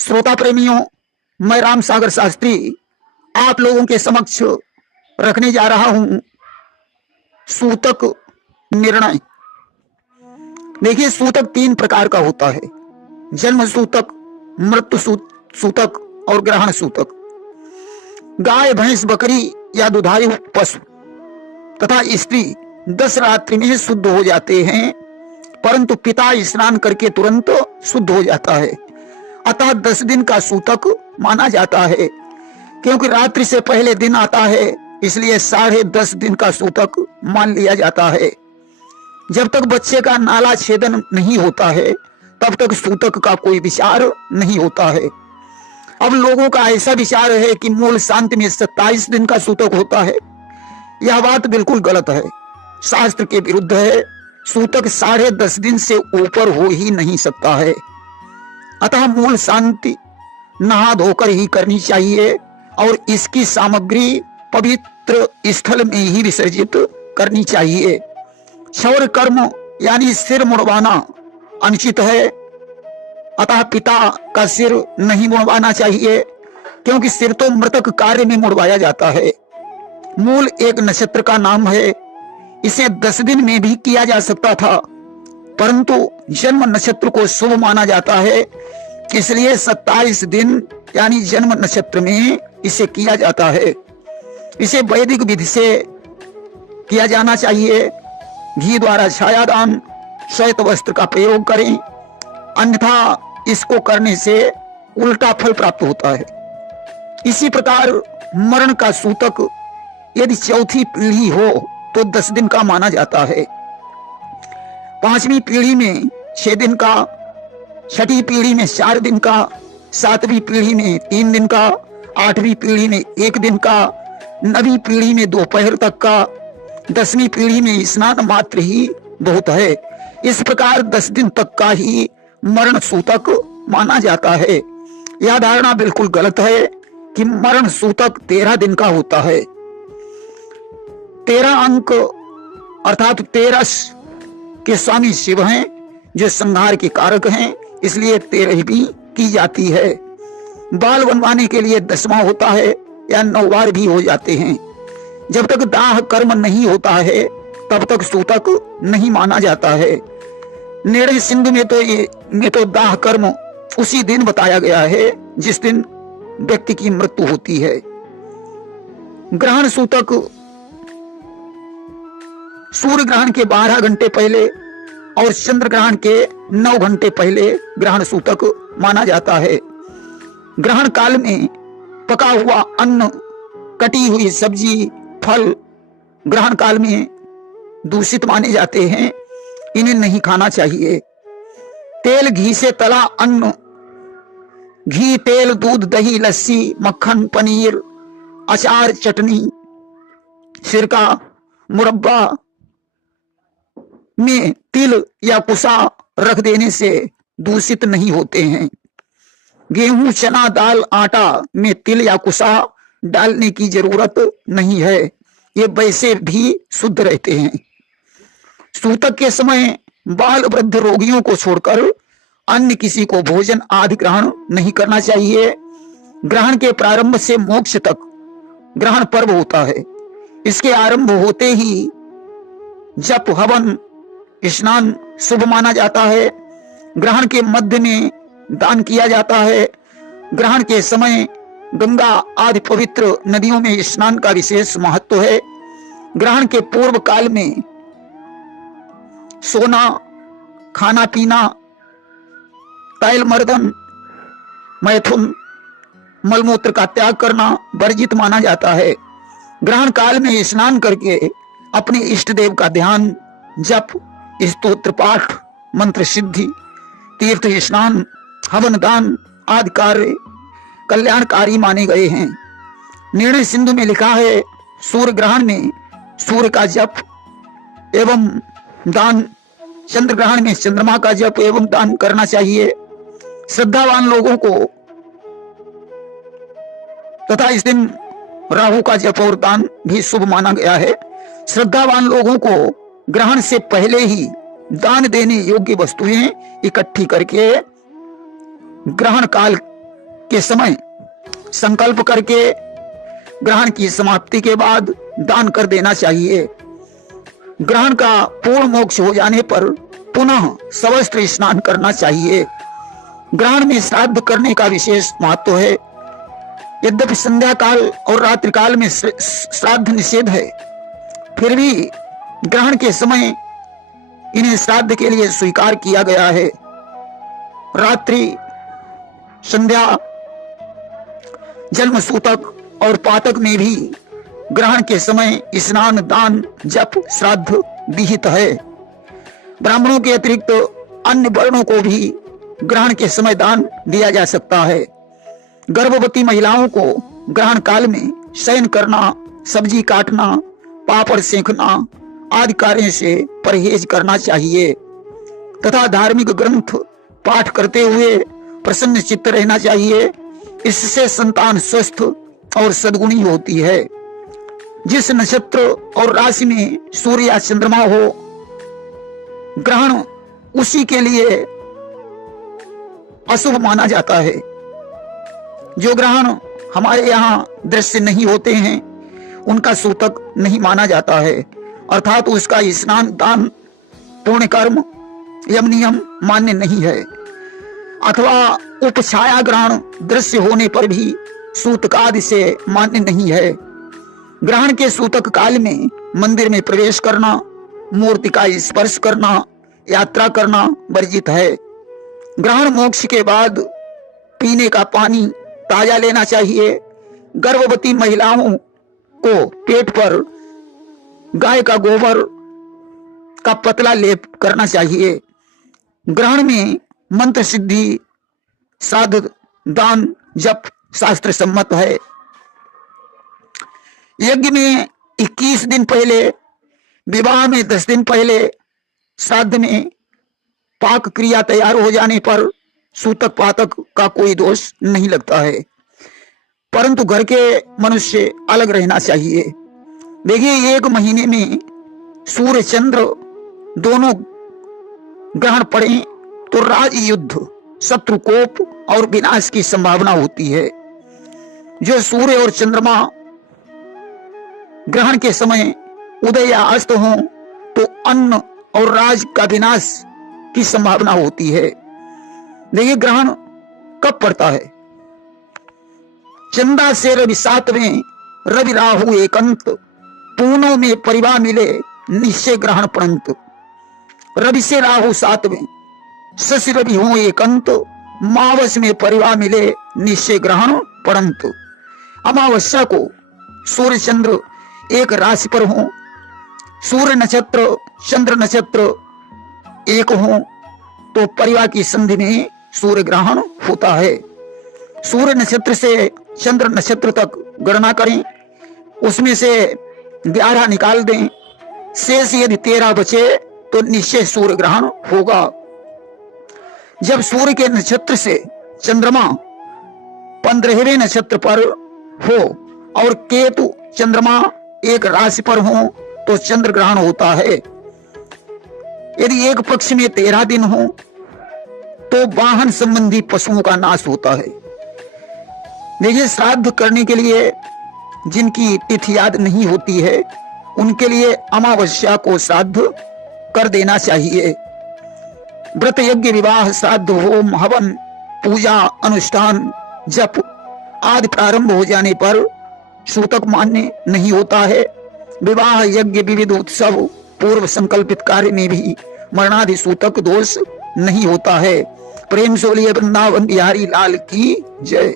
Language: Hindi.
श्रोता प्रेमियों, मैं राम सागर शास्त्री आप लोगों के समक्ष रखने जा रहा हूं सूतक निर्णय। देखिए, सूतक 3 प्रकार का होता है: जन्म सूतक, मृत्यु सूतक और ग्रहण सूतक। गाय, भैंस, बकरी या दुधारू पशु तथा स्त्री 10 रात्रि में शुद्ध हो जाते हैं, परंतु पिता स्नान करके तुरंत शुद्ध हो जाता है। अतः 10 दिन का सूतक माना जाता है। क्योंकि रात्रि से पहले दिन आता है, इसलिए 10.5 दिन का सूतक मान लिया जाता है। जब तक बच्चे का नाला छेदन नहीं होता है, तब तक सूतक का कोई विचार नहीं होता है। अब लोगों का ऐसा विचार है कि मूल शांति में 27 दिन का सूतक होता है। यह बात बिल्कुल गलत है, शास्त्र के विरुद्ध है। सूतक 10.5 दिन से ऊपर हो ही नहीं सकता है। अतः मूल शांति नहा धोकर ही करनी चाहिए और इसकी सामग्री पवित्र स्थल में ही विसर्जित करनी चाहिए। क्षौर कर्म यानी सिर मुड़वाना अनुचित है। अतः पिता का सिर नहीं मुड़वाना चाहिए, क्योंकि सिर तो मृतक कार्य में मुड़वाया जाता है। मूल एक नक्षत्र का नाम है। इसे 10 दिन में भी किया जा सकता था, परंतु जन्म नक्षत्र को शुभ माना जाता है, इसलिए 27 दिन यानी जन्म नक्षत्र में इसे किया जाता है। इसे वैदिक विधि से किया जाना चाहिए। घी द्वारा छायादान, श्वेत वस्त्र का प्रयोग करें, अन्यथा इसको करने से उल्टा फल प्राप्त होता है। इसी प्रकार मरण का सूतक यदि 4थी पीढ़ी हो तो 10 दिन का माना जाता है। 5वीं पीढ़ी में 6 दिन का, 6ठी पीढ़ी में 4 दिन का, 7वीं पीढ़ी में 3 दिन का, 8वीं पीढ़ी में 1 दिन का, 9वीं पीढ़ी में दोपहर तक का, 10वीं पीढ़ी में स्नान मात्र ही बहुत है। इस प्रकार 10 दिन तक का ही मरण सूतक माना जाता है। यह धारणा बिल्कुल गलत है कि मरण सूतक 13 दिन का होता है। 13 अंक अर्थात 13 के स्वामी शिव हैं, जो संहार के कारक हैं, इसलिए 13 भी की जाती है। बाल बनवाने के लिए 10वां होता है या 9 बार भी हो जाते हैं। जब तक दाह कर्म नहीं होता है, तब तक सूतक नहीं माना जाता है। निर्णय सिंधु में तो दाह कर्म उसी दिन बताया गया है जिस दिन व्यक्ति की मृत्यु होती है। ग्रहण सूतक सूर्य ग्रहण के 12 घंटे पहले और चंद्र ग्रहण के 9 घंटे पहले ग्रहण सूतक माना जाता है। ग्रहण काल में पका हुआ अन्न, कटी हुई सब्जी, फल ग्रहण काल में दूषित माने जाते हैं, इन्हें नहीं खाना चाहिए। तेल घी से तला अन्न, घी, तेल, दूध, दही, लस्सी, मक्खन, पनीर, अचार, चटनी, सिरका, मुरब्बा में तिल या कुसा रख देने से दूषित नहीं होते हैं। गेहूं, चना, दाल, आटा में तिल या कुसा डालने की जरूरत नहीं है, ये वैसे भी शुद्ध रहते हैं। सूतक के समय बाल, वृद्ध, रोगियों को छोड़कर अन्य किसी को भोजन आदि ग्रहण नहीं करना चाहिए। ग्रहण के प्रारंभ से मोक्ष तक ग्रहण पर्व होता है। इसके आरंभ होते ही जप, हवन, स्नान शुभ माना जाता है। ग्रहण के मध्य में दान किया जाता है। ग्रहण के समय गंगा आदि पवित्र नदियों में स्नान का विशेष महत्व है। ग्रहण के पूर्व काल में सोना, खाना पीना, तैल मर्दन, मैथुन, मलमूत्र का त्याग करना वर्जित माना जाता है। ग्रहण काल में स्नान करके अपने इष्ट देव का ध्यान, जप, स्तोत्र पाठ, मंत्र सिद्धि, तीर्थ स्नान, हवन, दान आदि कार्य कल्याणकारी माने गए हैं। निर्णय सिंधु में लिखा है, सूर्य ग्रहण में सूर्य का जप एवं दान, चंद्र ग्रहण में चंद्रमा का जप एवं दान करना चाहिए। श्रद्धावान लोगों को तथा इस दिन राहु का जप और दान भी शुभ माना गया है। श्रद्धावान लोगों को ग्रहण से पहले ही दान देने योग्य वस्तुएं इकट्ठी करके ग्रहण काल के समय संकल्प करके ग्रहण की समाप्ति के बाद दान कर देना चाहिए। ग्रहण का पूर्ण मोक्ष हो जाने पर पुनः सवस्त्र स्नान करना चाहिए। ग्रहण में श्राद्ध करने का विशेष महत्व है। यद्यपि संध्या काल और रात्रि काल में श्राद्ध निषेध है, फिर भी ग्रहण के समय इन्हें श्राद्ध के लिए स्वीकार किया गया है। रात्रि, संध्या, जन्म सूतक और पातक में भी ग्रहण के समय स्नान, दान, जप, श्राद्ध विहित है। ब्राह्मणों के अतिरिक्त अन्य वर्णों को भी ग्रहण के समय दान दिया जा सकता है। गर्भवती महिलाओं को ग्रहण काल में शयन करना, सब्जी काटना, पापड़ सेंकना आदि कार्यों से परहेज करना चाहिए तथा धार्मिक ग्रंथ पाठ करते हुए प्रसन्न चित्त रहना चाहिए। इससे संतान स्वस्थ और सद्गुणी होती है। जिस नक्षत्र और राशि में सूर्य या चंद्रमा हो, ग्रहण उसी के लिए अशुभ माना जाता है। जो ग्रहण हमारे यहाँ दृश्य नहीं होते हैं, उनका सूतक नहीं माना जाता है, अर्थात उसका स्नान, दान, पुण्य कर्म, यम नियम मान्य नहीं है। अथवा उपछाया ग्रहण दृश्य होने पर भी सूतक आदि से मान्य नहीं है। ग्रहण के सूतक काल में मंदिर में प्रवेश करना, मूर्ति का स्पर्श करना, यात्रा करना वर्जित है। ग्रहण मोक्ष के बाद पीने का पानी ताजा लेना चाहिए। गर्भवती महिलाओं को पेट पर गाय का गोबर का पतला लेप करना चाहिए। ग्रहण में मंत्र सिद्धि, श्राद्ध, दान, जप शास्त्र सम्मत है। यज्ञ में 21 दिन पहले, विवाह में 10 दिन पहले, श्राद्ध में पाक क्रिया तैयार हो जाने पर सूतक पातक का कोई दोष नहीं लगता है, परंतु घर के मनुष्य अलग रहना चाहिए। देखिए, एक महीने में सूर्य चंद्र दोनों ग्रहण पड़े तो राज युद्ध, शत्रु कोप और विनाश की संभावना होती है। जो सूर्य और चंद्रमा ग्रहण के समय उदय या अस्त हो तो अन्न और राज का विनाश की संभावना होती है। देखिए, ग्रहण कब पड़ता है? चंदा से रवि 7वें, रवि राहु एकंत, पूनों में परिवार मिले निश्चय ग्रहण पड़ंत। रवि से राहु 7वें, शशि रवि हो एकंत, मावस में परिवार मिले निश्चय ग्रहण पड़ंत। अमावस्या को सूर्य चंद्र एक राशि पर हो, सूर्य नक्षत्र चंद्र नक्षत्र एक हो तो परिवार की संधि में सूर्य ग्रहण होता है। सूर्य नक्षत्र से चंद्र नक्षत्र तक गणना करें, उसमें से 11 निकाल दें, शेष यदि 13 बचे तो निश्चय सूर्य ग्रहण होगा। जब सूर्य के नक्षत्र से चंद्रमा 15वें नक्षत्र पर हो और केतु चंद्रमा एक राशि पर हो तो चंद्र ग्रहण होता है। यदि एक पक्ष में 13 दिन हो तो वाहन संबंधी पशुओं का नाश होता है। देखिए, श्राद्ध करने के लिए जिनकी तिथि याद नहीं होती है, उनके लिए अमावस्या को श्राद्ध कर देना चाहिए। व्रत, यज्ञ, विवाह, श्राद्ध, होम, हवन, पूजा, अनुष्ठान, जप आदि प्रारंभ हो जाने पर सूतक मान्य नहीं होता है। विवाह, यज्ञ, विविध उत्सव, पूर्व संकल्पित कार्य में भी मरणादि सूतक दोष नहीं होता है। प्रेम से बोलिए वृंदावन बिहारी लाल की जय।